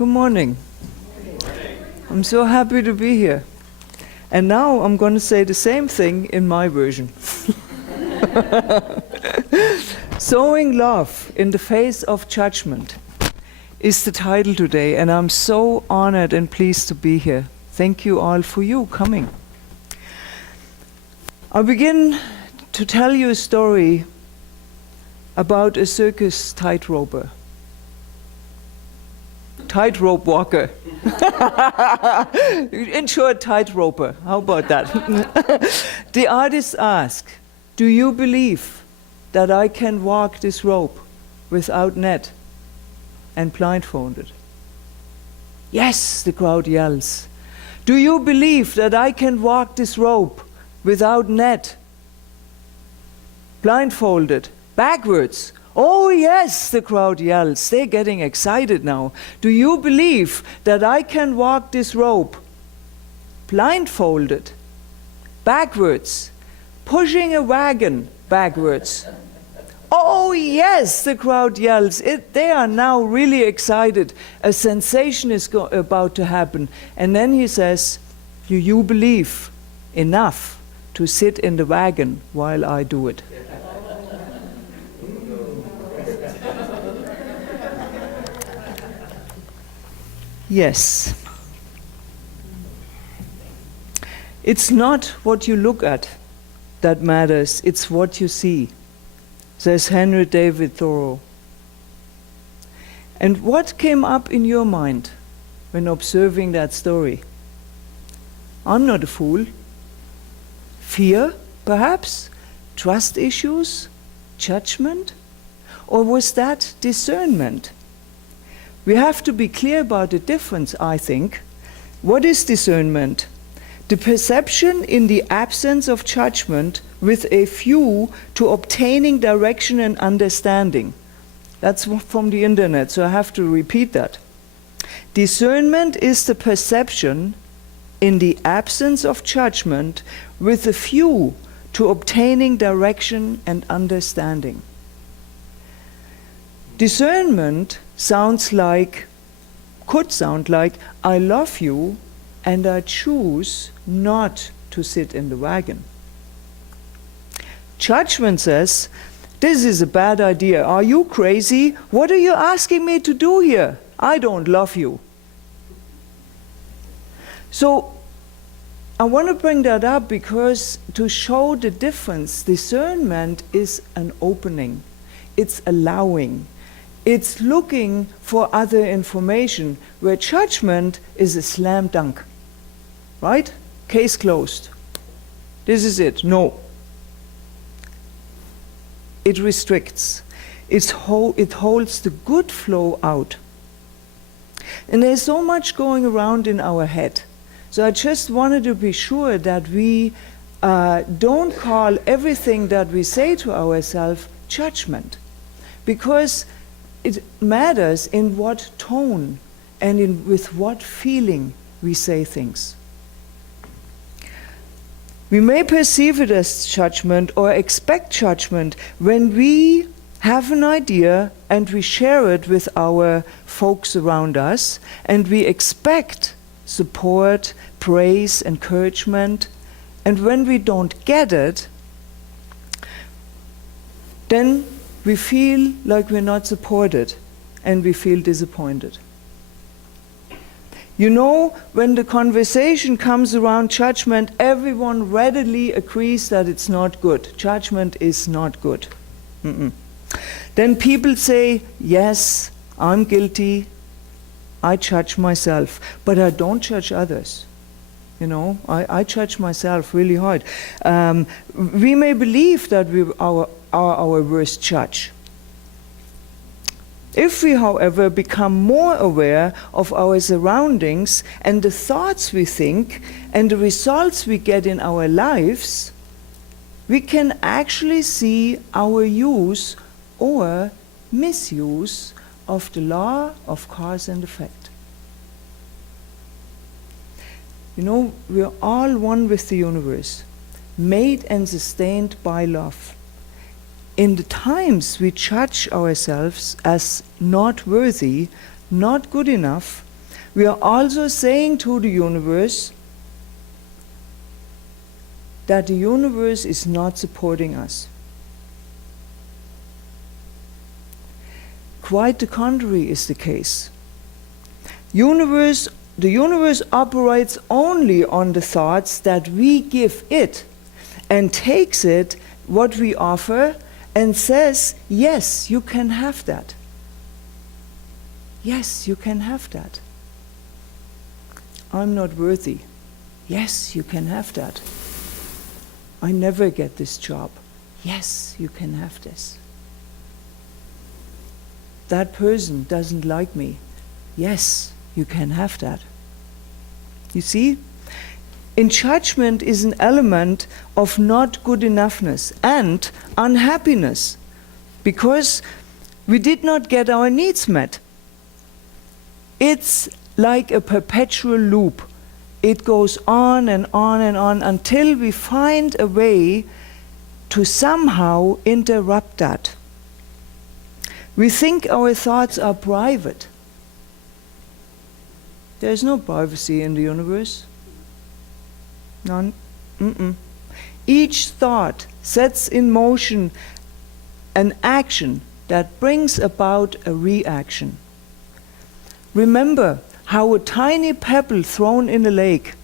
Good morning. I'm so happy to be here. And now I'm going to say the same thing in my version. Sowing love in the face of judgment is the title today, and I'm so honored and pleased to be here. Thank you all for you coming. I'll begin to tell you a story about a circus tightrope walker. In short, tightroper. How about that? The artist asked, "Do you believe that I can walk this rope without net and blindfolded?" "Yes," the crowd yells. "Do you believe that I can walk this rope without net, blindfolded, backwards?" "Oh yes," the crowd yells. They're getting excited now. "Do you believe that I can walk this rope blindfolded, backwards, pushing a wagon backwards?" "Oh yes," the crowd yells. They are now really excited. A sensation is about to happen. And then he says, "Do you believe enough to sit in the wagon while I do it?" Yes. It's not what you look at that matters, it's what you see, says Henry David Thoreau. And what came up in your mind when observing that story? I'm not a fool. Fear, perhaps? Trust issues? Judgment? Or was that discernment? We have to be clear about the difference, I think. What is discernment? The perception in the absence of judgment with a view to obtaining direction and understanding. That's from the internet, so I have to repeat that. Discernment is the perception in the absence of judgment with a view to obtaining direction and understanding. Discernment could sound like, "I love you and I choose not to sit in the wagon." Judgment says, "This is a bad idea. Are you crazy? What are you asking me to do here? I don't love you." So I want to bring that up because to show the difference, discernment is an opening. It's allowing. It's looking for other information, where judgment is a slam dunk. Right? Case closed. This is it. No. It restricts. It holds the good flow out. And there's so much going around in our head. So I just wanted to be sure that we don't call everything that we say to ourselves judgment. Because it matters in what tone and with what feeling we say things. We may perceive it as judgment or expect judgment when we have an idea and we share it with our folks around us, and we expect support, praise, encouragement, and when we don't get it, then we feel like we're not supported and we feel disappointed. You know, when the conversation comes around judgment, everyone readily agrees that it's not good. Judgment is not good. Then people say, "Yes, I'm guilty. I judge myself, but I don't judge others." You know, I judge myself really hard. We may believe that we are our worst judge. If we, however, become more aware of our surroundings and the thoughts we think and the results we get in our lives, we can actually see our use or misuse of the law of cause and effect. You know, we are all one with the universe, made and sustained by love. In the times we judge ourselves as not worthy, not good enough, we are also saying to the universe that the universe is not supporting us. Quite the contrary is the case. The universe operates only on the thoughts that we give it, and takes it, what we offer, and says, yes, you can have that. Yes, you can have that. I'm not worthy. Yes, you can have that. I never get this job. Yes, you can have this. That person doesn't like me. Yes, you can have that. You see? In judgment is an element of not good enoughness and unhappiness, because we did not get our needs met. It's like a perpetual loop. It goes on and on and on until we find a way to somehow interrupt that. We think our thoughts are private. There's no privacy in the universe. None. Each thought sets in motion an action that brings about a reaction. Remember how a tiny pebble thrown in a lake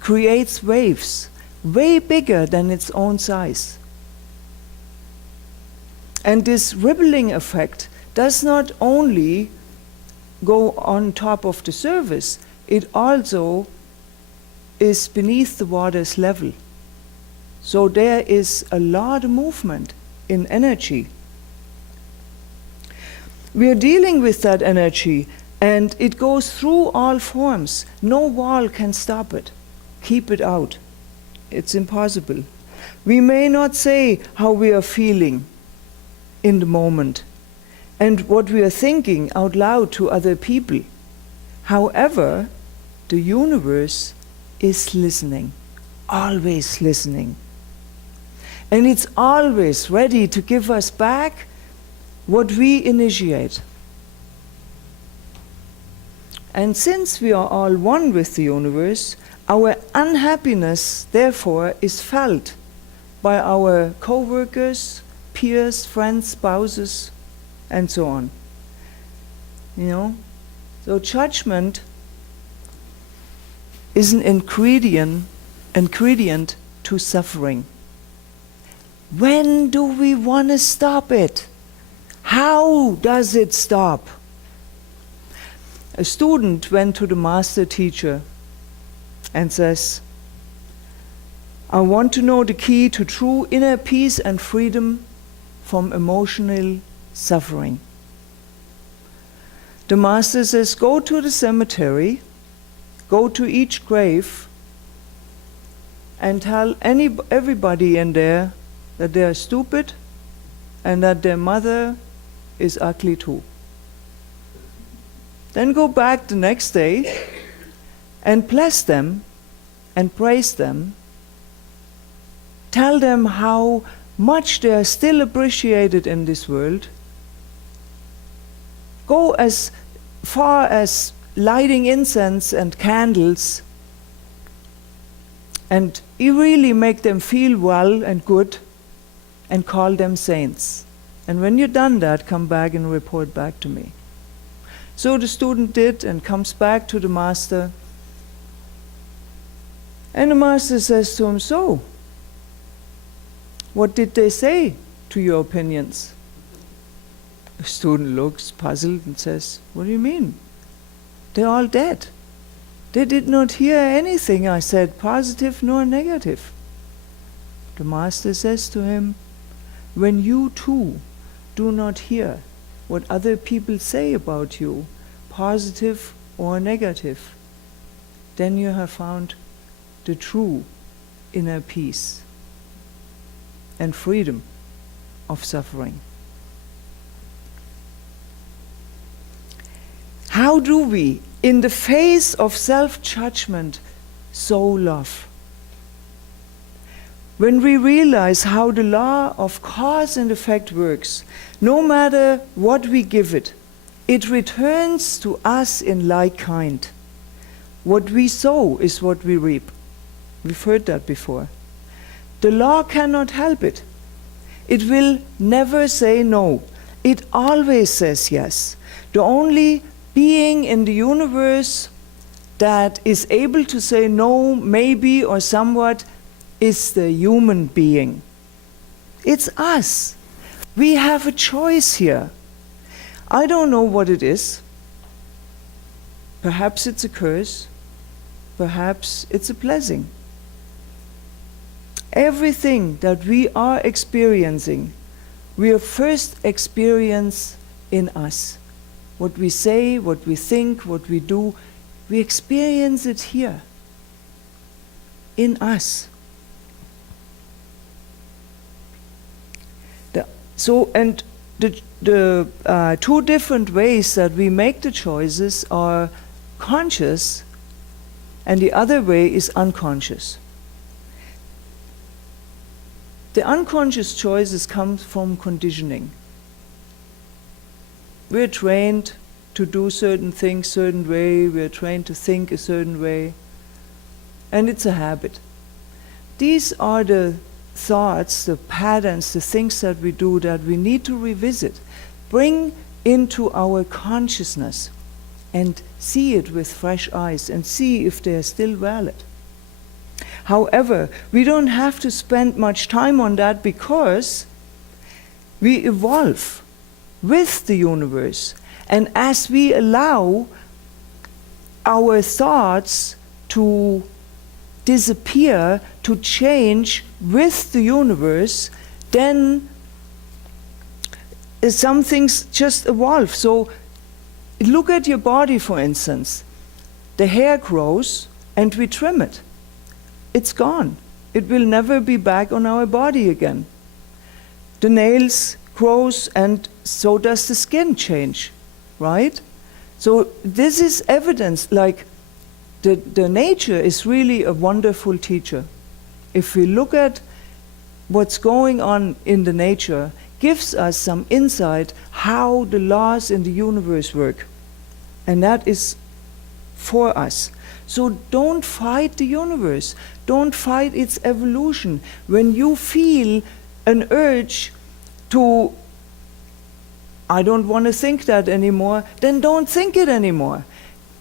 creates waves way bigger than its own size. And this rippling effect does not only go on top of the surface, it also is beneath the water's level. So there is a lot of movement in energy. We are dealing with that energy, and it goes through all forms. No wall can stop it, keep it out. It's impossible. We may not say how we are feeling in the moment and what we are thinking out loud to other people. However, the universe is listening, always listening. And it's always ready to give us back what we initiate. And since we are all one with the universe, our unhappiness, therefore, is felt by our co-workers, peers, friends, spouses, and so on. You know? So judgment is an ingredient to suffering. When do we want to stop it? How does it stop? A student went to the master teacher and says, I want to know the key to true inner peace and freedom from emotional suffering. The master says, go to the cemetery, go to each grave, and tell everybody in there that they are stupid and that their mother is ugly too. Then go back the next day and bless them and praise them. Tell them how much they are still appreciated in this world. Go as far as lighting incense and candles, and you really make them feel well and good, and call them saints. And when you've done that, come back and report back to me. So the student did, and comes back to the master. And the master says to him, so, what did they say to your opinions? The student looks puzzled and says, what do you mean? They're all dead. They did not hear anything I said, positive nor negative. The master says to him, when you too do not hear what other people say about you, positive or negative, then you have found the true inner peace and freedom of suffering. How do we, in the face of self-judgment, sow love? When we realize how the law of cause and effect works, no matter what we give it, it returns to us in like kind. What we sow is what we reap. We've heard that before. The law cannot help it. It will never say no. It always says yes. The only being in the universe that is able to say no, maybe, or somewhat is the human being. It's us. We have a choice here. I don't know what it is. Perhaps it's a curse. Perhaps it's a blessing. Everything that we are experiencing, we first experience in us. What we say, what we think, what we do, we experience it here, in us. The two different ways that we make the choices are conscious, and the other way is unconscious. The unconscious choices come from conditioning. We're trained to do certain things certain way, we're trained to think a certain way, and it's a habit. These are the thoughts, the patterns, the things that we do that we need to revisit, bring into our consciousness, and see it with fresh eyes, and see if they're still valid. However, we don't have to spend much time on that because we evolve with the universe. And as we allow our thoughts to disappear, to change with the universe, then some things just evolve. So look at your body, for instance. The hair grows and we trim it. It's gone. It will never be back on our body again. The nails grows and so does the skin change, right? So this is evidence, like the nature is really a wonderful teacher. If we look at what's going on in the nature, gives us some insight how the laws in the universe work. And that is for us. So don't fight the universe. Don't fight its evolution. When you feel an urge to, I don't want to think that anymore, then don't think it anymore.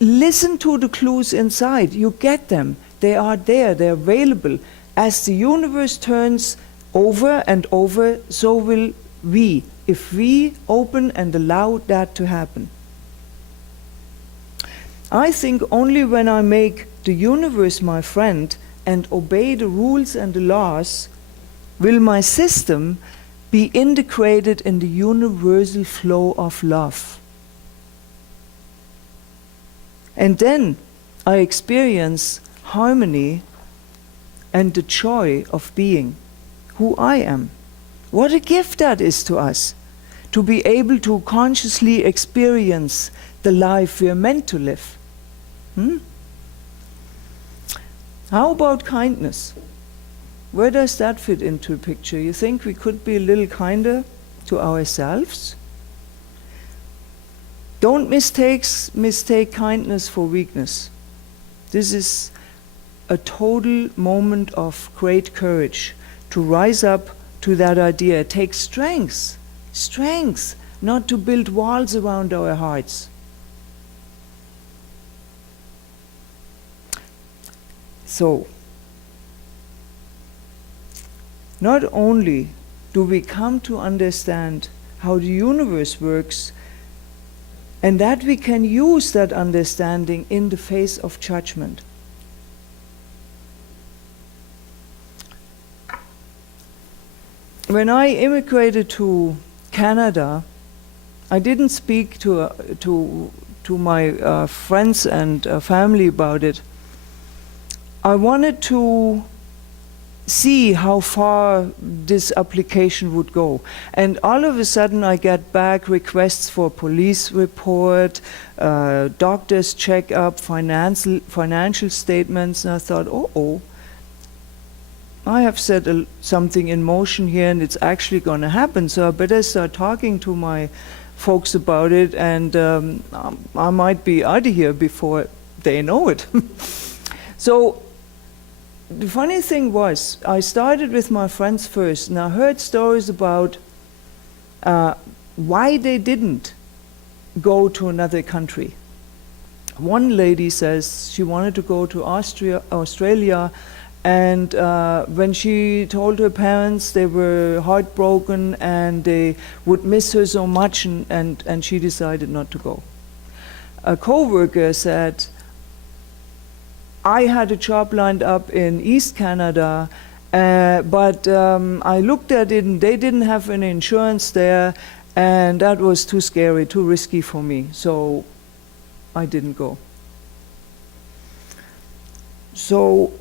Listen to the clues inside. You get them. They are there. They're available. As the universe turns over and over, so will we, if we open and allow that to happen. I think only when I make the universe my friend and obey the rules and the laws will my system be integrated in the universal flow of love. And then I experience harmony and the joy of being who I am. What a gift that is to us, to be able to consciously experience the life we are meant to live. How about kindness? Where does that fit into the picture? You think we could be a little kinder to ourselves? Don't mistake kindness for weakness. This is a total moment of great courage to rise up to that idea. It takes strength not to build walls around our hearts. So, not only do we come to understand how the universe works, and that we can use that understanding in the face of judgment. When I immigrated to Canada, I didn't speak to my friends and family about it. I wanted to see how far this application would go. And all of a sudden I get back requests for police report, doctor's checkup, financial statements, and I thought, I have set something in motion here and it's actually going to happen, so I better start talking to my folks about it, and I might be out of here before they know it. So the funny thing was, I started with my friends first, and I heard stories about why they didn't go to another country. One lady says she wanted to go to Australia, and when she told her parents, they were heartbroken and they would miss her so much, and she decided not to go. A co-worker said, I had a job lined up in East Canada, but I looked at it and they didn't have any insurance there, and that was too scary, too risky for me, so I didn't go. So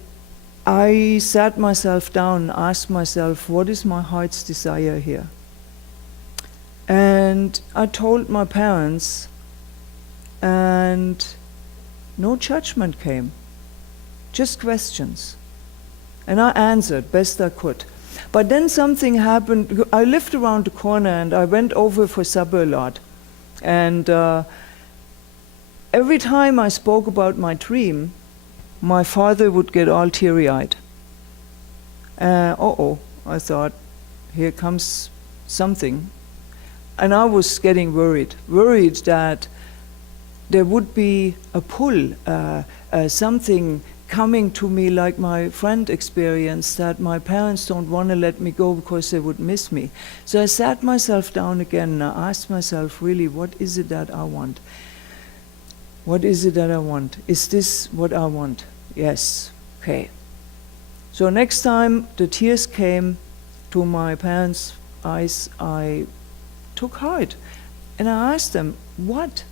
I sat myself down and asked myself, what is my heart's desire here? And I told my parents, and no judgment came, just questions. And I answered best I could. But then something happened. I lived around the corner and I went over for supper a lot. And every time I spoke about my dream, my father would get all teary-eyed. I thought, here comes something. And I was getting worried that there would be a pull, something coming to me like my friend experienced, that my parents don't want to let me go because they would miss me. So I sat myself down again and I asked myself, really, what is it that I want? What is it that I want? Is this what I want? Yes. Okay. So next time the tears came to my parents' eyes, I took heart and I asked them, what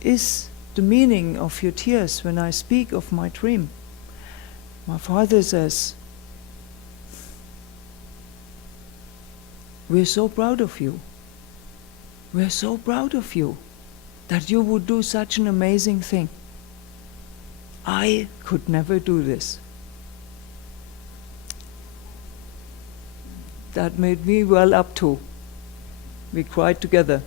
is the meaning of your tears when I speak of my dream? My father says, we're so proud of you. We're so proud of you that you would do such an amazing thing. I could never do this. That made me well up too. We cried together.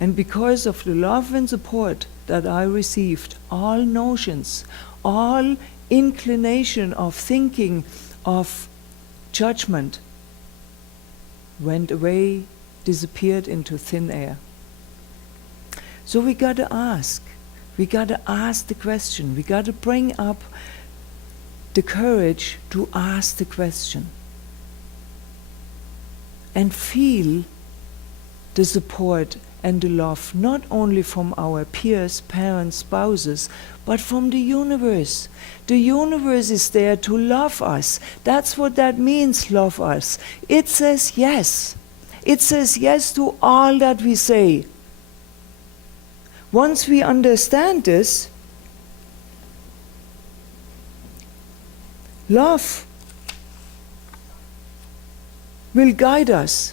And because of the love and support that I received, all notions, all inclination of thinking of judgment went away, disappeared into thin air. So we got to ask. We got to ask the question. We got to bring up the courage to ask the question. And feel the support and the love, not only from our peers, parents, spouses, but from the universe. The universe is there to love us. That's what that means, love us. It says yes. It says yes to all that we say. Once we understand this, love will guide us,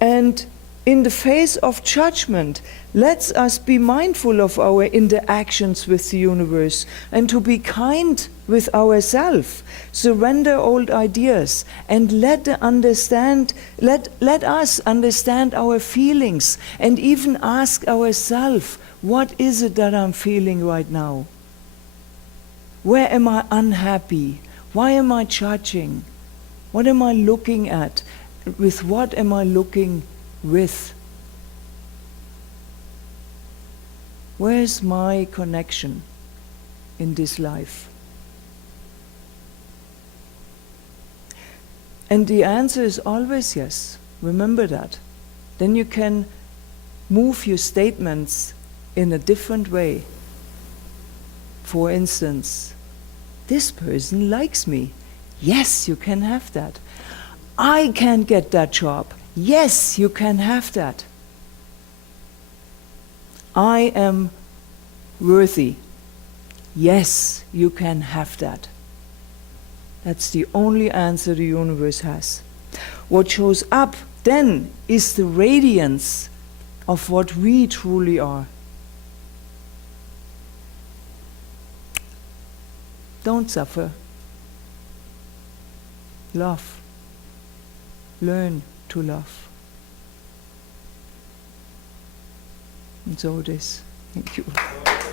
and in the face of judgment, lets us be mindful of our interactions with the universe and to be kind with ourselves, surrender old ideas, and let us understand our feelings, and even ask ourselves, what is it that I'm feeling right now? Where am I unhappy? Why am I judging? What am I looking at? With what am I looking with? Where's my connection in this life? And the answer is always yes. Remember that. Then you can move your statements in a different way. For instance, this person likes me. Yes, you can have that. I can't get that job. Yes, you can have that. I am worthy. Yes, you can have that. That's the only answer the universe has. What shows up then is the radiance of what we truly are. Don't suffer. Love. Learn to love. And so it is. Thank you.